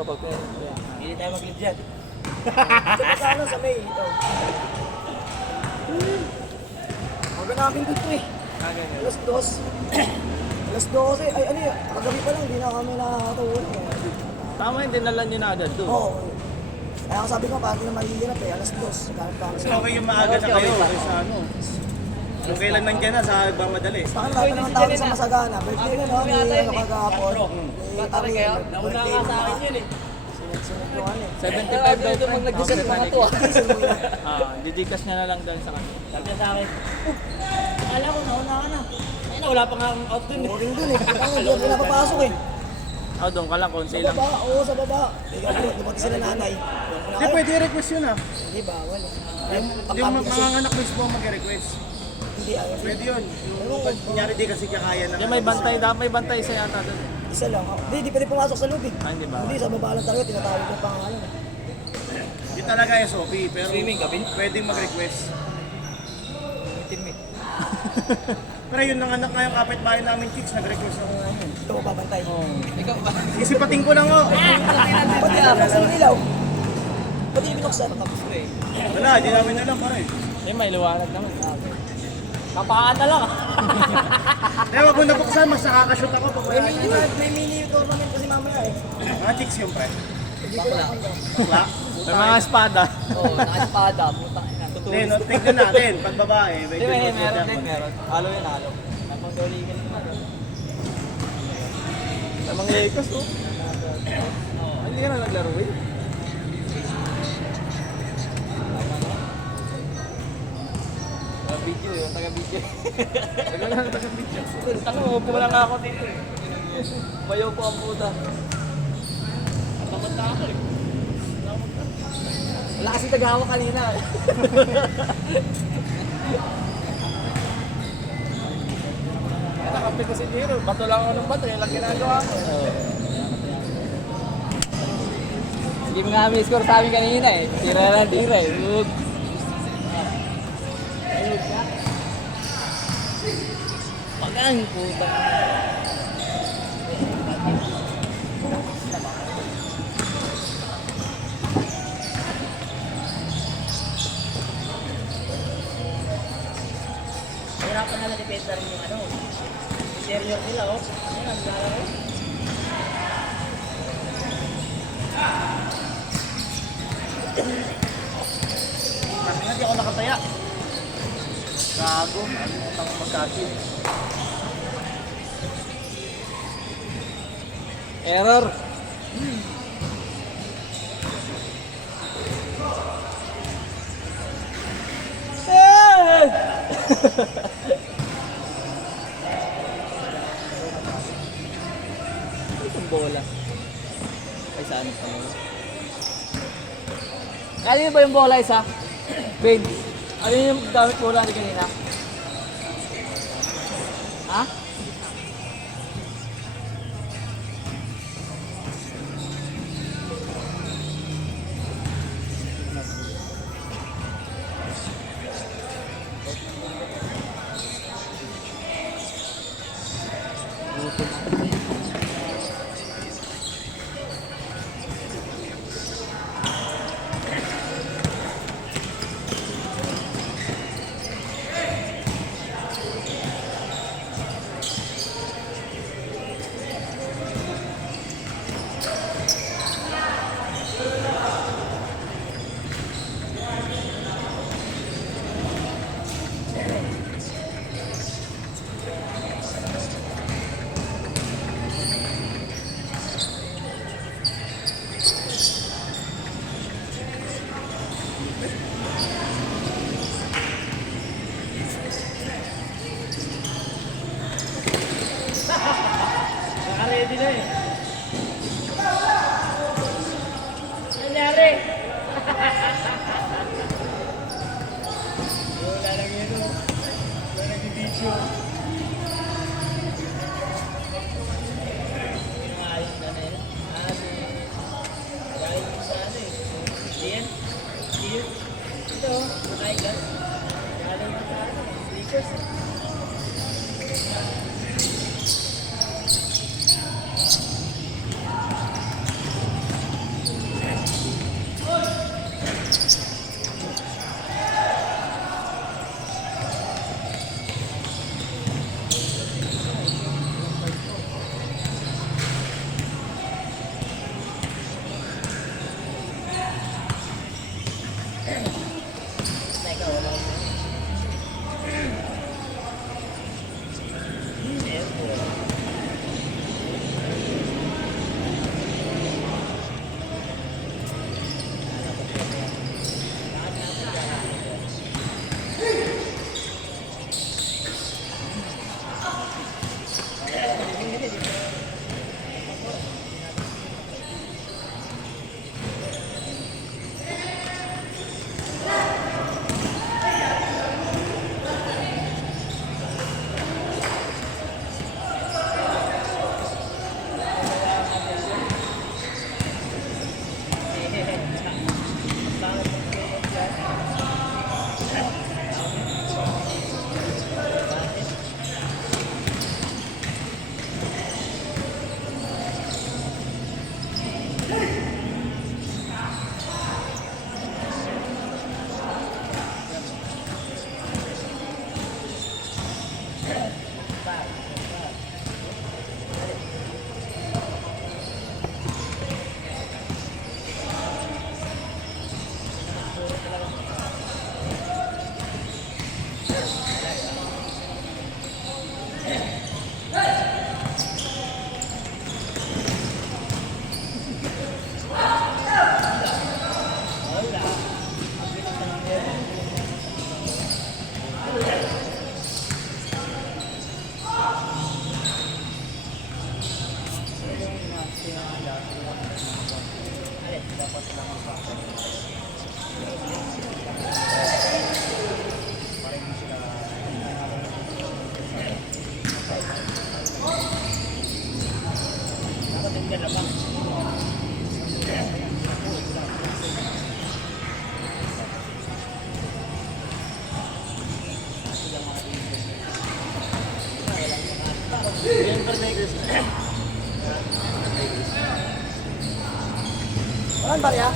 Oo, pag Hindi tayo mag-live dyan. Sa ano, sa May, ito. Huwag namin dito eh. Alas 2. Alas 12, ay ano yun, kagabi pa lang, hindi na kami nakakatulog. Tama yung dinalan nyo na agad doon. Oo. Kaya sabi ko, parang na mahihirap eh, alas 2. Ganap pa Mas okay yung maaga na kayo kaysa ano. Kung kailan nandiyan na, sa magmadali. Baka lahat ng tao sa Masagana, birthday na no, ni ano kagahapon. Ni Ari, Nauna ka sa akin yun eh. Sunod yung ano eh. 75 daw friend. Nag-decide mga to ah. Didikas niya na lang dahil sa kanya. Sabi niya sa akin, akala ko nauna ka na. Ayun na, wala pa nga akong out dun eh. Boring dun eh. Ang hindi ako pinapapasok eh. Doon ka lang, konti Sa lang. baba, oo sa baba. Dumating sila nanay. Hindi, pwede request yun ah. Hindi bawal eh. Yung mga anak mismo mag-request. Hindi ayaw. Pwede yun. Yung pag kunyari di kasi kaya na. Yung may bantay, dapat may bantay isa yata doon. Isa lang. Hindi pwede pumasok sa loob eh. Hindi ba? Hindi, sa baba lang talaga, tinatawag yung pangalan eh. Di talaga SOP, pero pwedeng mag-request. Pero yun ang anak nga yung kapitbahay namin, chicks, nag-request ako ngayon. Ito ko babantay. Ikaw ba? Isipating ko lang oh. Pati binuksan yung ilaw. Pati binuksan. Wala, di namin alam pare. May liwanag naman. Kapakaan na lang ah. Kaya wag mo nabuksan, mas nakakashoot ako pag wala. May mini tournament kasi mamaya eh. Mga chicks yung pre. Hindi ko lang. Bakla. May mga espada. Oo, nakaspada. Putang ina. Hindi, no, tignan natin. Pag babae, medyo Meron din, meron. Halo yun, halo. Napag-doligan naman. Tamang Lakers, oh. Hindi ka na naglaro eh. Video yun, taga-video. Tagal na taga-video. Tanong, upo lang ako dito eh. Bayaw po ang puta. Nakamata ako eh. Wala kasi tagahawak kanina. Nakampit na si Jiro. Bato lang ako ng bato. Yung lang ginagawa ko. Hindi mo nga kami score sa amin kanina eh. Tira na tira eh. Huwag. Pagang puta. Hirapan na na-dependa rin yung ano. Interior nila oh. Ano ang lalaro? Kasi nga di ako nakataya. Gago. Tapos magkasin. Error. Itong bola. Ay, saan pa yun? Ano ba yung bola isa? Ben, ano yung gamit bola ni kanina? Ha? Walang barya?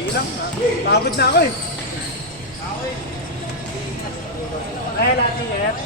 Sige lang. Pagod na ako eh. Kaya natin yan.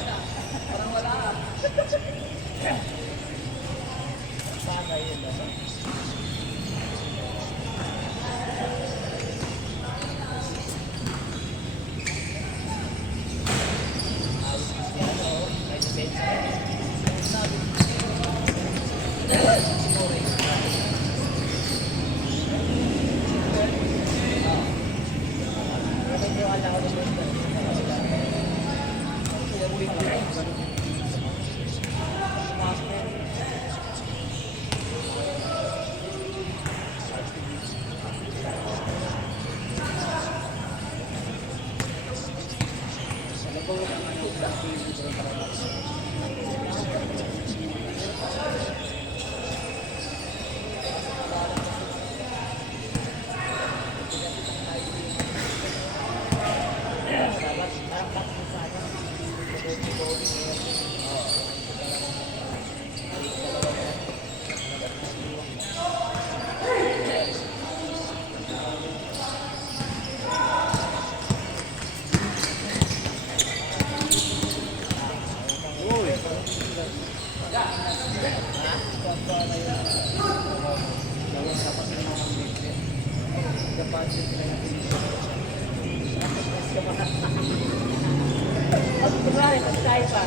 Kunwari, mas tayo pa.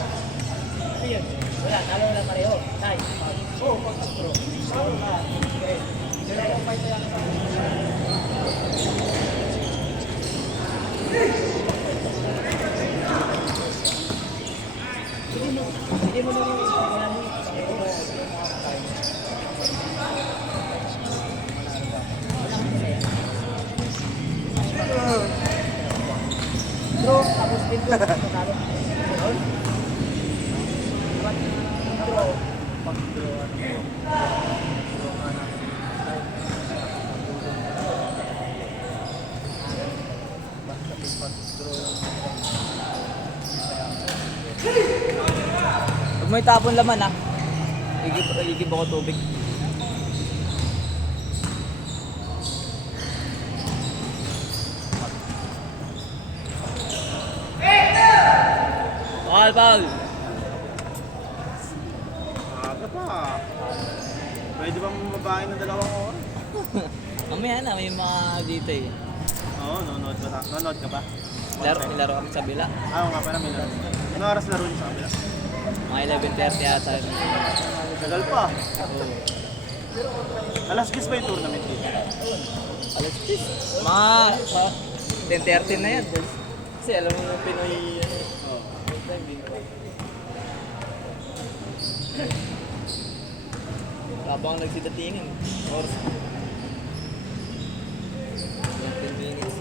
Ano yun? Wala, talo lang pareho. Tayo. Oo, pagkakuro. Talo na. Okay. Wala yung fight na yan. Hindi mo naman yung wala mo. natin to. Talo. Huwag mo itapon laman ha. Igib ako tubig. Foul! Aga pa. Pwede bang mabahay ng 2 oras? Mamaya na, may mga dito eh. Oo, nanonood ba? Nanonood ka ba? Nilaro kami sa bila. Oo nga pala, may laro. Anong oras laro niyo sa kabila? Mga 11:30 yata. Tagal pa. Oo. Alas 10 ba yung tournament dito? Alas 10. Mga 10:30 na yan. Kasi alam mo yung Pinoy ano. Oo. Habang nagsidatingin. Oras. 20 minutes.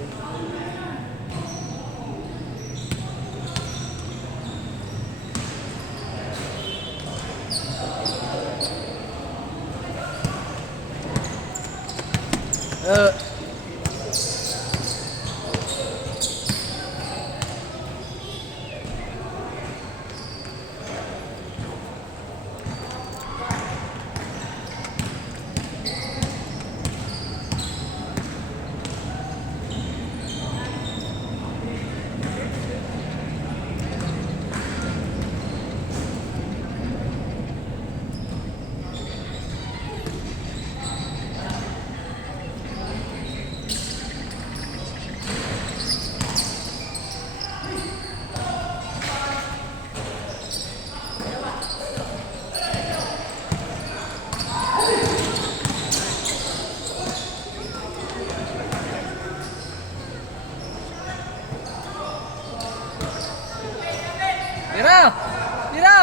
Tira! Tira!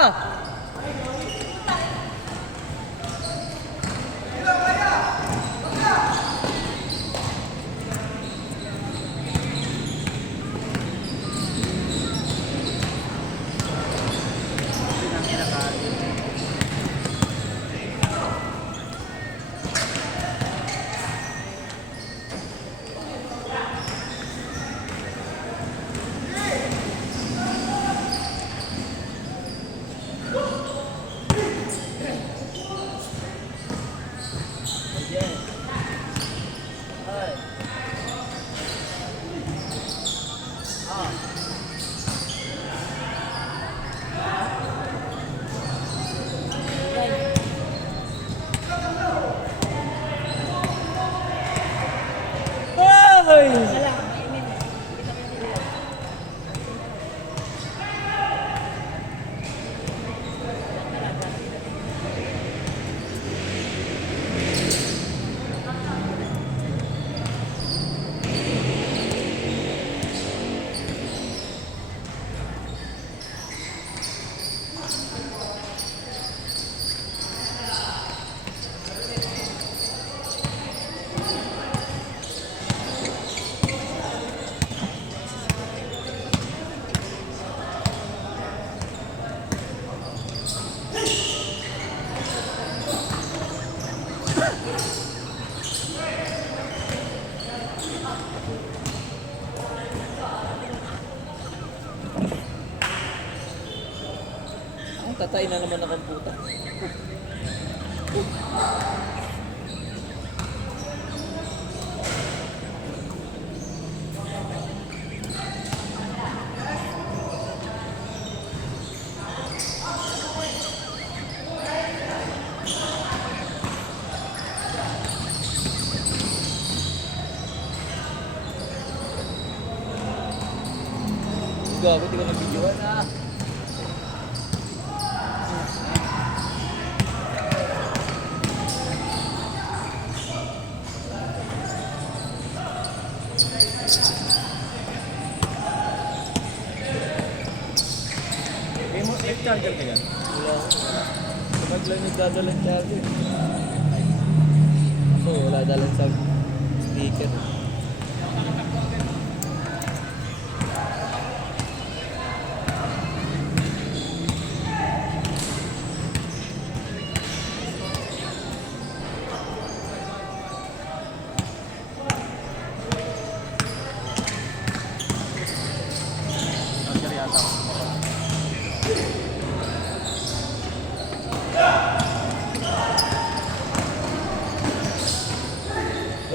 Ang tatay na naman ng puta. Gago, di ko nag-videoan ah. May mo safe charger ka yan? Wala. Kapag lang nagdadalang charger. So, wala dalang sa speaker.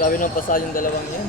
Grabe nung pasal yung dalawang yan.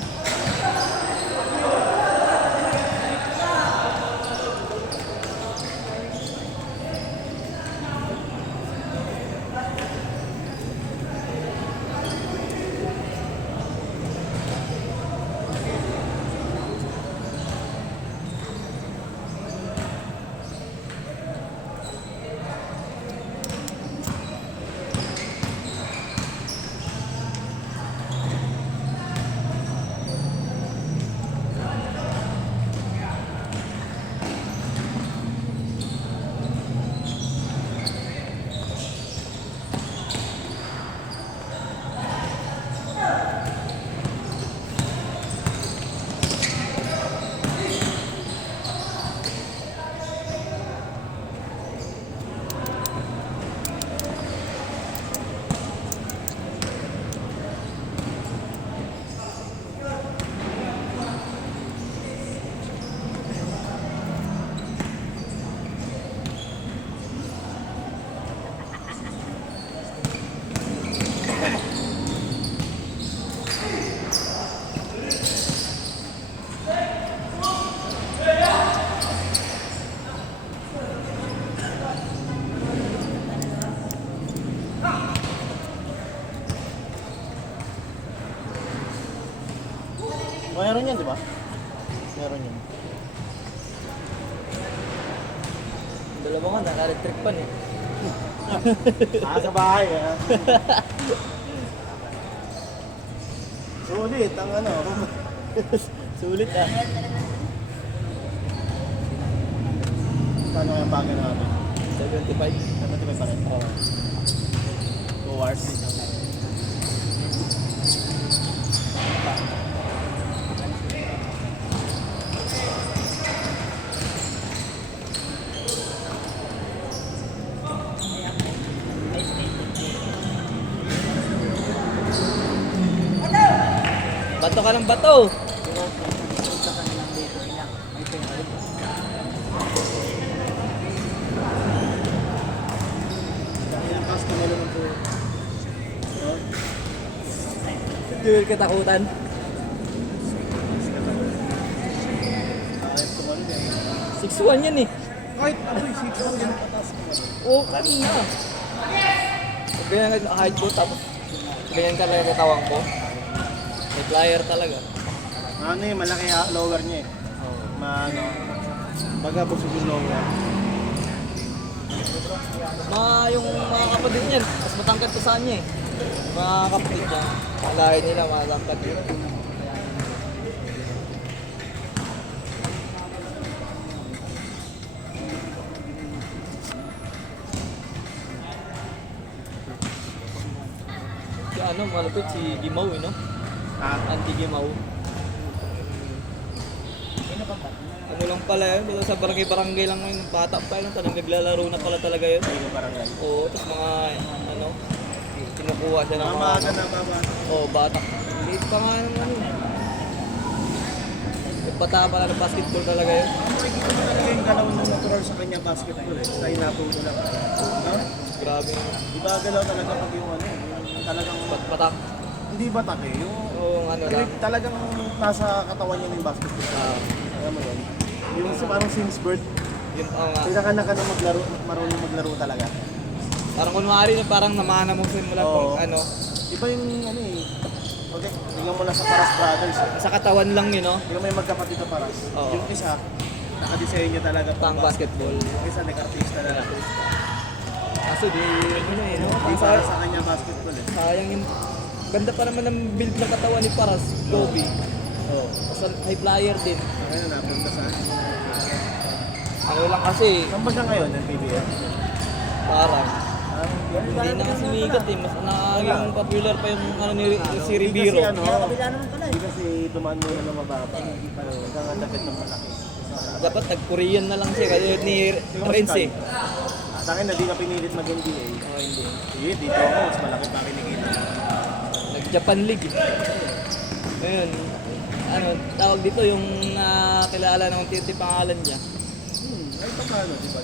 Meron yan, di ba? Meron yan. Dalawa nga, naka-electric pan eh. Sa bahay, ha? Sulit ang ano. Sulit ah. Kano yung bagay natin? 75. Dapat pa rin. Oo. 2 hours. Bato ka ng bato. Ilang kasto na naman po. Duel katakutan. Ayos kumali eh. 6'1 yan eh. Kahit ano yung 6 mo yan patas kumali. Oo, kanina. Ganyan ang height ko, tapos ganyan ka lang katawan ko. May flyer talaga. Ano eh, malaki lower niya eh. Ano, baga busog yung lower. Yung mga kapatid niyan, mas matangkad ko sa kanya eh. Mga kapatid niya, kalahin nila matangkad yun. Si ano, malupit si Gimaw eh, no? Anti-Gimaw. Ano lang pala yun, basta sa barangay-barangay lang yung bata pa yun, talagang naglalaro na pala talaga yun. Ay, yung barangay. Oo, tapos mga, ano, kinukuha siya ng mga, Mamaga na mama. oo, bata. Liit pa nga ng ano. Yung bata pa ng basketball talaga yun. Nakikita mo talaga yung galaw ng natural sa kanya basketball eh. Tayo natuto lang. No? Grabe yun. Iba galaw talaga pag yung ano eh. Yung talagang, Batak. hindi batak eh. Yung Oo, ano lang. talagang nasa katawan niya yung basketball. Alam mo yun? Yung parang since birth, Yun, oo nga. pinakanak ka na maglaro, marunong maglaro talaga. Parang kunwari, parang namana mo simula Oo. pag ano, Iba yung ano eh. Okay, tingnan mo lang sa Paras Brothers. sa katawan lang yun, no? Yung may magkapatid na Paras. Oo. Yung isa, nakadesenyo talaga Pang basketball. Yung isa, nag-artista na. Kaso di, ano eh, no? Hindi Ang para sa kanya basketball eh. sayang yung, ganda pa naman ng build ng katawan ni Paras, Kobe. Oo. Sa high flyer din. Ano napunta sa Ano lang kasi, saan ba siya ngayon, ng PBA? parang, hindi na kasi sumigat eh. Mas naging popular pa yung ano ni si Ribiro. Kasi ano, hindi kasi dumaan muna ng mababa. Nagkakadapit ng malaki. Dapat nag-Korean na lang siya kasi ni Renz eh. Sa akin, hindi ka pinilit mag-NBA. Oh, hindi. Sige, dito ako, mas malaki pa kinikita. Nag-Japan League eh. Ngayon, ano, tawag dito yung nakilala ng unti-unti pangalan niya. Ay, paano, di ba?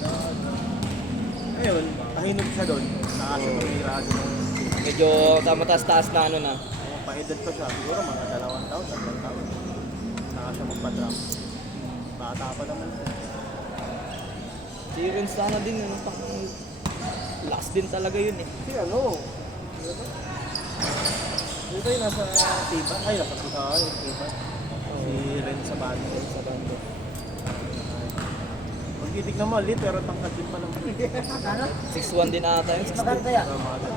Ngayon, tahinog siya doon. Nakasya tumira doon. Medyo sa mataas-taas na ano na. edad pa siya, siguro mga 2 taon, 3 taon. Saka siya magpa-drop. Bata pa naman siya. Si Ren sana din, ano, pang last din talaga yun eh. Si ano? Dito yung nasa Tiba. Ay, nasa Tiba. Si Ren sa bando. Sa bando. Pag titignan mo, lit, pero tangkad din pa naman. 6'1 din ata yun. 6'2. Maganda yan.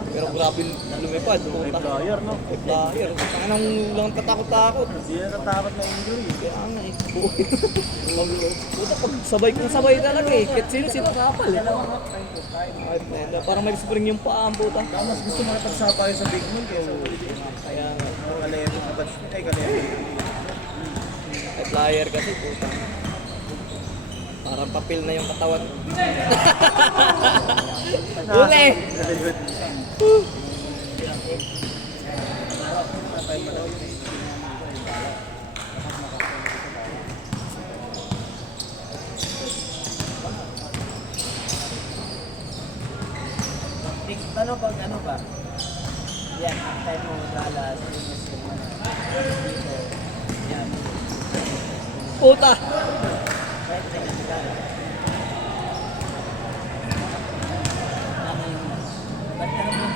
Pero grabe lumipad. May Puta. flyer, no? Flyer. Tangan lang katakot-takot. Hindi na natakot na injury. Kaya nga eh. Puta, pag sabay ko na sabay talaga eh. Kahit sino kapal eh. Kahit na yun, parang may spring yung paa ang puta. Mas gusto makipagsabay sa big moon kaysa ulit. Kaya nga. Kalero sa batch. Ay, kalero. Ay, flyer kasi puta. Parang papel na yung katawan. Uli! Paano pag ano ba? Yan, time mo lalas. Dito. Yan. Puta! Right side na siya. Ano yung... Ba't ka naman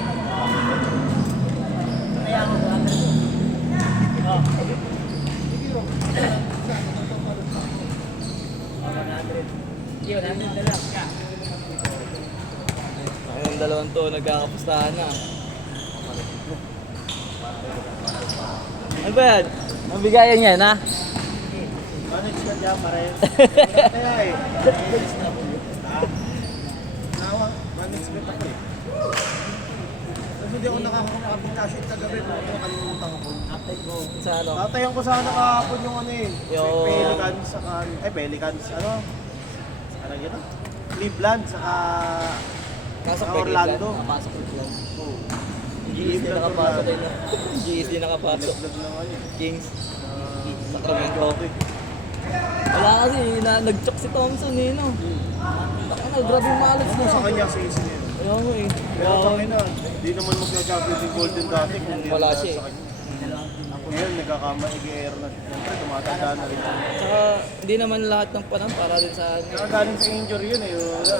kaya ako 200 mo? Oh. 100. Yun, 100 na lang. Ayun, dalawang to, nagkakapustahan na. Ano ba yan? Ang bigayan niya, na? Manage ka dyan, Mares. Kaya eh. Nawa, management ako eh. Kasi hindi ako nakakapag-cash it kagabi. Nakalimutan ko. Sa ano? Tatayan ko sana kahapon yung ano eh. Yung- Pelicans saka... Pelicans. Ano? Ano yun? Cleveland saka... Pasok Sa ba Orlando. Pasok ba Oh. GS din nakapasok din. GS din nakapasok. Naglag ng ano eh. Kings. Sacramento. Wala kasi, nag-choke si Thompson eh, no? Baka na, grabe yung malas Ano na. sa kanya season yun? Ayaw mo eh. Pero tangin na, di naman mag-champion yung Golden dati kung hindi Wala na siya sa eh. kanya. Ako ngayon, nagkakama-i-air na siya. Siyempre, tumatanda na rin siya. Tsaka, hindi naman lahat ng panahon para din sa ano. Saka galing sa injury yun eh. Wala.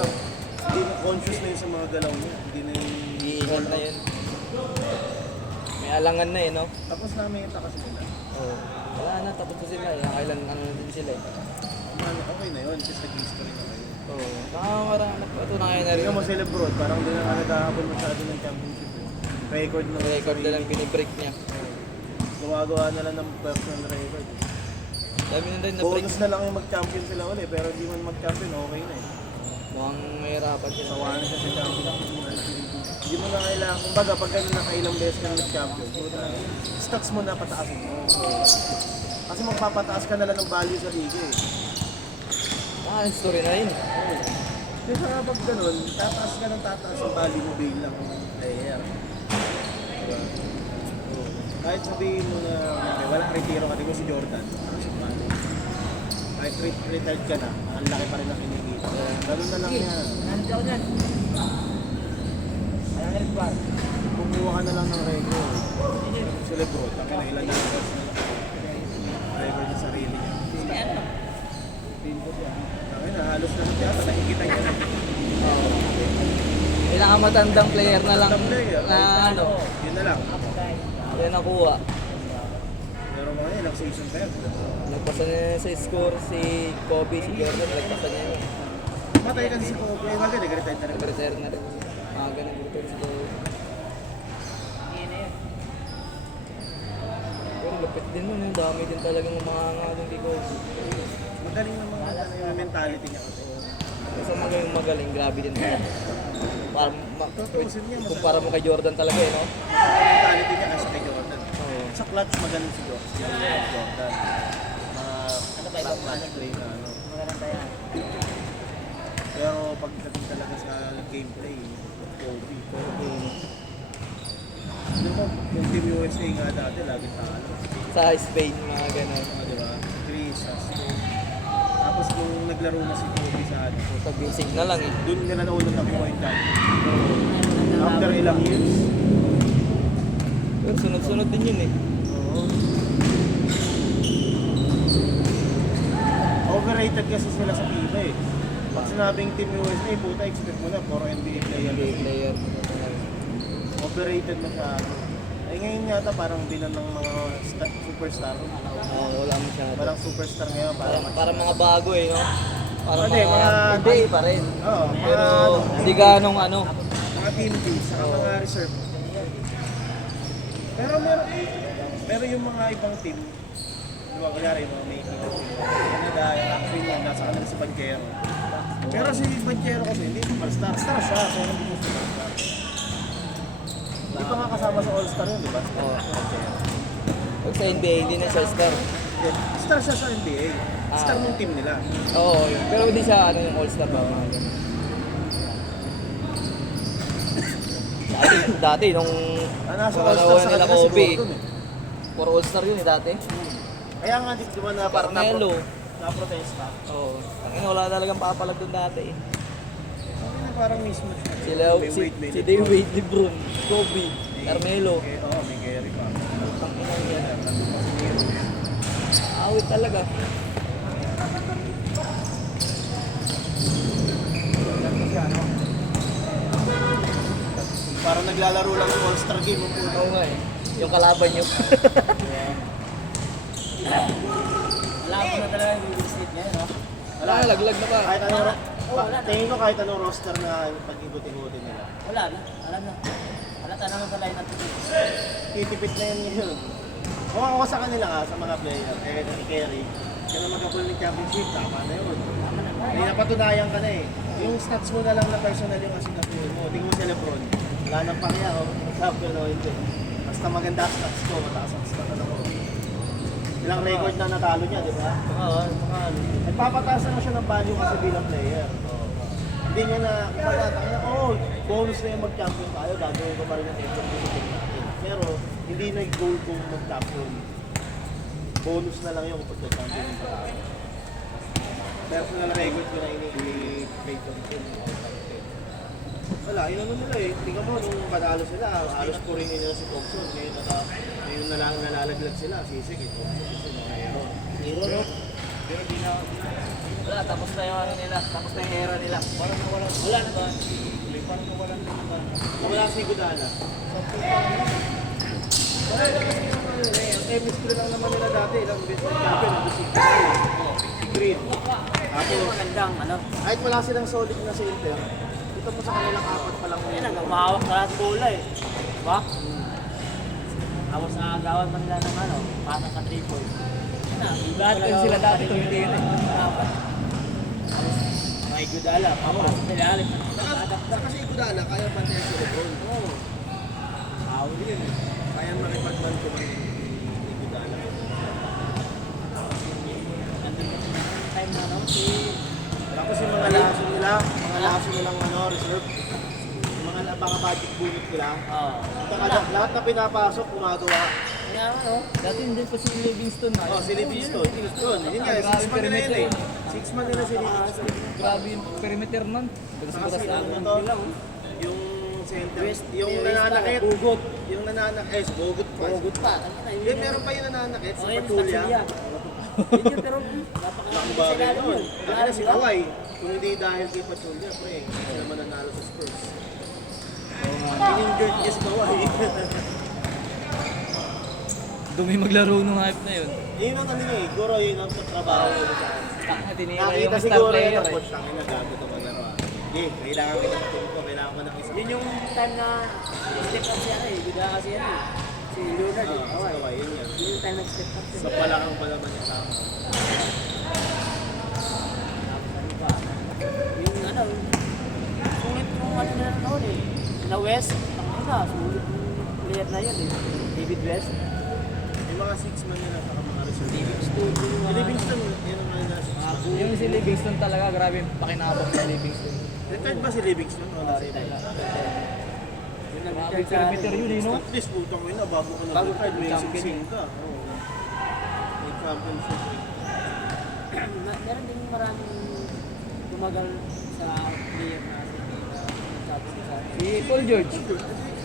Hindi na conscious na yun sa mga galaw niya. Hindi na yung... Iingat na yun. May alangan na eh, no? Tapos namin yung takas nila. Oo. Wala na, tapos na sila eh. Kailan ano na din sila eh. Ano, okay na yun. Kasi nag-history na kayo. Oo. Nakakarang, patunayan na rin. Hindi mo sila bro. Parang hindi na naghahabol masyado ng championship. Record na. Record na lang binibreak niya. Gumagawa na lang ng personal record. Dami na rin na break. Bonus na lang yung mag-champion sila ulit. Pero hindi man mag-champion, okay na eh. Mukhang mahirapan sila. Sawa na siya sa champion. Hindi mo na kailangan, kumbaga pag gano'n nakailang beses ka na nag-champion, stats mo na pataasin mo. Kasi magpapataas ka na lang ng value sa liga eh. Ah, story na rin. Kasi sa pag gano'n, tataas ka ng tataas ang value mo bilang player. Diba? Oo. Kahit sabihin mo na okay, wala retiro ka, di ba si Jordan? Kahit retired ka na, ang laki pa rin ang kinikita. Ganun na lang yan. Nandito ako dyan. Ayan, Eric Bar. Kumuha ka na lang ng record. Si Lebron, kami na ilan yung record sa sarili niya. Kami na, halos na siya, nakikita niya na. Pinakamatandang player na lang Matandang player. na ano, Yun na lang. yan nakuha. Pero mga ilang season pa yan. Nagpasa niya sa score si Kobe, si Jordan, nagpasa niya yun. Matay kasi si Kobe, ay maganda, nag-retire na rin. Nag-retire na rin. Mga ganun dito si Kobe. Hindi na yun. Pero lupit din nun, yung dami din talagang mga nga din kay Kobe. Magaling naman yung mentality niya kasi. Kasi magaling, grabe din. Para, Tutusin niya, kumpara mo kay Jordan talaga eh, no? Yung mentality niya kasi kay Jordan. Oo. Sa clutch magaling si Jordan. Ano ba ibang Clutch play na ano. maganda yan? Pero pagdating talaga sa gameplay, Kobe. Ano mo, yung Team USA nga dati, lagi talo. Sa Spain, mga ganun. Di ba? Chris, Spain. Tapos nung naglaro na si Kobe sa ano, Sa basic na lang eh. doon nila naunang nakuha yung dati. After ilang years. Pero sunod-sunod din yun eh. Overrated kasi sila sa FIBA eh. Pag sinabing Team USA, puta, expect mo na, puro NBA player. Player. Overrated masyado. Eh ngayon yata parang bilang ng mga superstar. Wala masyado. Parang superstar ngayon, Parang mga bago eh, no? Parang Hindi, mga- hindi pa rin. Oo, Pero mga, hindi ganong ano. mga team B, saka mga reserve. Pero yung mga ibang team, diba, kunyari yung mga may team, Canada, yung Finland, nasa kanila sa Banchero. Pero si Banchero kasi hindi superstar. Star siya, pero hindi mo superstar. Hindi pa nga kasama sa All-Star yun, di ba? Oo. Banchero. Pag sa NBA, hindi na siya star. Star siya sa NBA. Star ng team nila. Oo, yun. Pero hindi siya ano yung all-star ba? Mga ganun. Dati nung Nasa Wala All-Star sa nila kanila si Kobe. Gordon eh. puro all-star yun eh dati. Kaya nga, di ba na Carmelo. na-protesta? Oo. Ang wala talagang papalag doon dati eh. Parang mismatch na. Sila, May si weight, may Dwayne Wade, LeBron, Kobe, Carmelo. Oo, may Gary pa. Ang inang yan. Awit talaga. Parang naglalaro lang ng All-Star game. Oo nga eh. Yung kalaban nyo. Alam ko na talaga yung real estate niya, no? Wala, laglag na pa. Kahit anong, Wala na. tingin ko kahit anong roster na pag-igutin-igutin nila. Wala na. Alam na. Halata naman sa lineup ko. Titipid na yun ngayon. Kung ako sa kanila nga, sa mga player, ni Kerry, kaya mag-abol ng championship, tama na yun. May napatunayan ka na eh. Yung stats mo na lang na personal yung asigatuhin mo. Tingin mo si Lebron, wala nang pakiya ko, sabi ko hindi. Basta maganda ang stats ko, mataas ang stats ko. Ilang record na natalo niya, di ba? Oo. Nagpapataas na siya ng value kasi bilang player. Hindi niya na, bonus na yung mag-champion tayo, gagawin ko pa rin ang effort ko sa team natin. Pero, hindi nag-goal kung mag-champion. Bonus na lang yung kapag nag-champion yung tayo. Personal record ko na ini-play ko ng team. Wala, inano nila eh. Tingnan mo, nung panalo sila, halos puringin nila si Thompson. Ngayon nalalaglag sila, sisig eh. Thompson, mga hero. Hero, no? Pero di na, Wala, tapos na yung ano nila. Tapos na yung era nila. parang nawala. Wala na ba? Parang nawala na ba? Wala si Gudala. Ang chemistry lang naman nila dati. Ilang beses nag-champion, nag-si Green. Tapos, Magandang, ano? kahit wala silang solid na center, dito mo sa kanilang apat pa lang Yan ang umahawak na lahat bola eh. Diba? Tapos nakagawan man nila ng ano, pasang sa 3 points. Yan na, Lahat yun sila dati, tumiti yun eh. may Gudala, papasok nila alit. Saka si Gudala, kaya pantayan si Lebron. Oo. Awal yun eh. Kaya makipagman ko man ni Gudala. Nandun kasi na yung time na ano, si... Tapos yung mga laso nilang ano, reserve. Yung mga budget bunit nila. Oo. Lahat na pinapasok, gumagawa. Kaya ano, Dati hindi pa si Livingston na. Oh, si Livingston. Yun, yun nga, 6 man nila yun eh. 6 man nila si Livingston. Grabe yung perimeter nun. Saka si Bukas ano na to, yung center, yung nananakit. Bugot. Yung nananakit, Bogut pa. Bugot pa. Ano na, Yun, meron pa yung nananakit, si Okay, Pachulia. Yun yung pero Ang bagay nun. Dahil si Kawhi, kung hindi dahil kay Pachulia, pre, hindi sila mananalo sa Spurs. In-injured niya si Kawhi. Dumi maglaro nung hype na yun. Yun ang kanina eh, Guro yun ang trabaho ko sa Tinira yung nakita star siguro player yun, eh. coach, tangin na gago ito maglaro ah. Okay, kailangan kita sa tulog ko, kailangan ko ng isang. Yun yung time na step up siya eh. Bigla kasi yan eh. Si Leonard eh. Si Kawhi, yun yan. Yun yung time na step up siya. Sa palakang pa naman yung tama. Ano ba? Yung ano, sulit yung ano nila noon eh. Na West, ang na, sulit yung player na yun eh. David West. Yung mga 6 man nila sa mga reserve. Livingston, yung Si mga... Livingston, yun ang mga nila 6 man. Yung si Livingston talaga, grabe yung pakinabang ni Livingston. Retired ba si Livingston? O nasa iba? Yung Grabe nag-retire yung sa... perimeter yun eh, no? At least, putang ko yun na, bago ko Bago nag-retire, may champion 16 ka. Oo. May championship. Meron din maraming tumagal sa player na sabi ko sa... Si Paul George.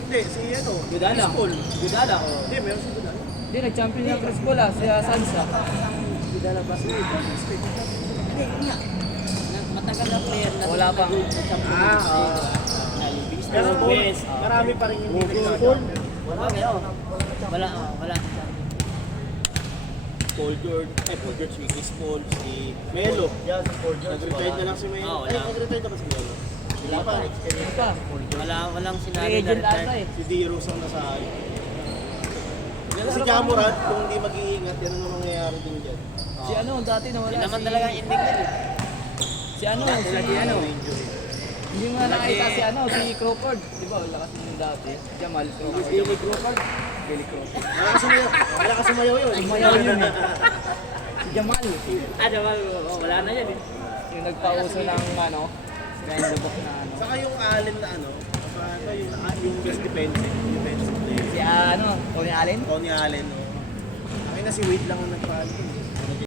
Hindi, si ano? Gudala. Si Paul. Gudala, oh. Hindi, meron si Gudala. Hindi, nag-champion yung Chris Paul si Sansa. Matagal na player na Wala pa. Pero marami pa rin yung hindi nagsasabi. Wala. Paul George, si Chris Paul, si Melo. Yan, si Paul George. Nag-retire na lang si Melo. Oo, wala. Nag-retire na ba si Melo? Wala pa. Ano pa? Walang Free sinabi na agent ata retire. eh. Si D-Rose ang nasali. Si Jamoran, kung hindi mag-iingat, yan ang mangyayari din dyan. Si ano, dati nawala. Yun naman si- talaga ang ending nila. Si ano, hindi mo na nakita si ano, si Crawford. Di ba, wala kasi yung dati. Jamal Crawford. Billy Crawford. Billy Crawford. Wala ka sumayaw yun. Sumayaw yun eh. Si Jamal. Wala na yan eh. Yung nagpauso ng ano, grind the book na ano. Saka yung Allen na ano, yung best defensive player. Si ano, Tony Allen. Tony Allen, no? Ay na si Wade lang ang nagpahal.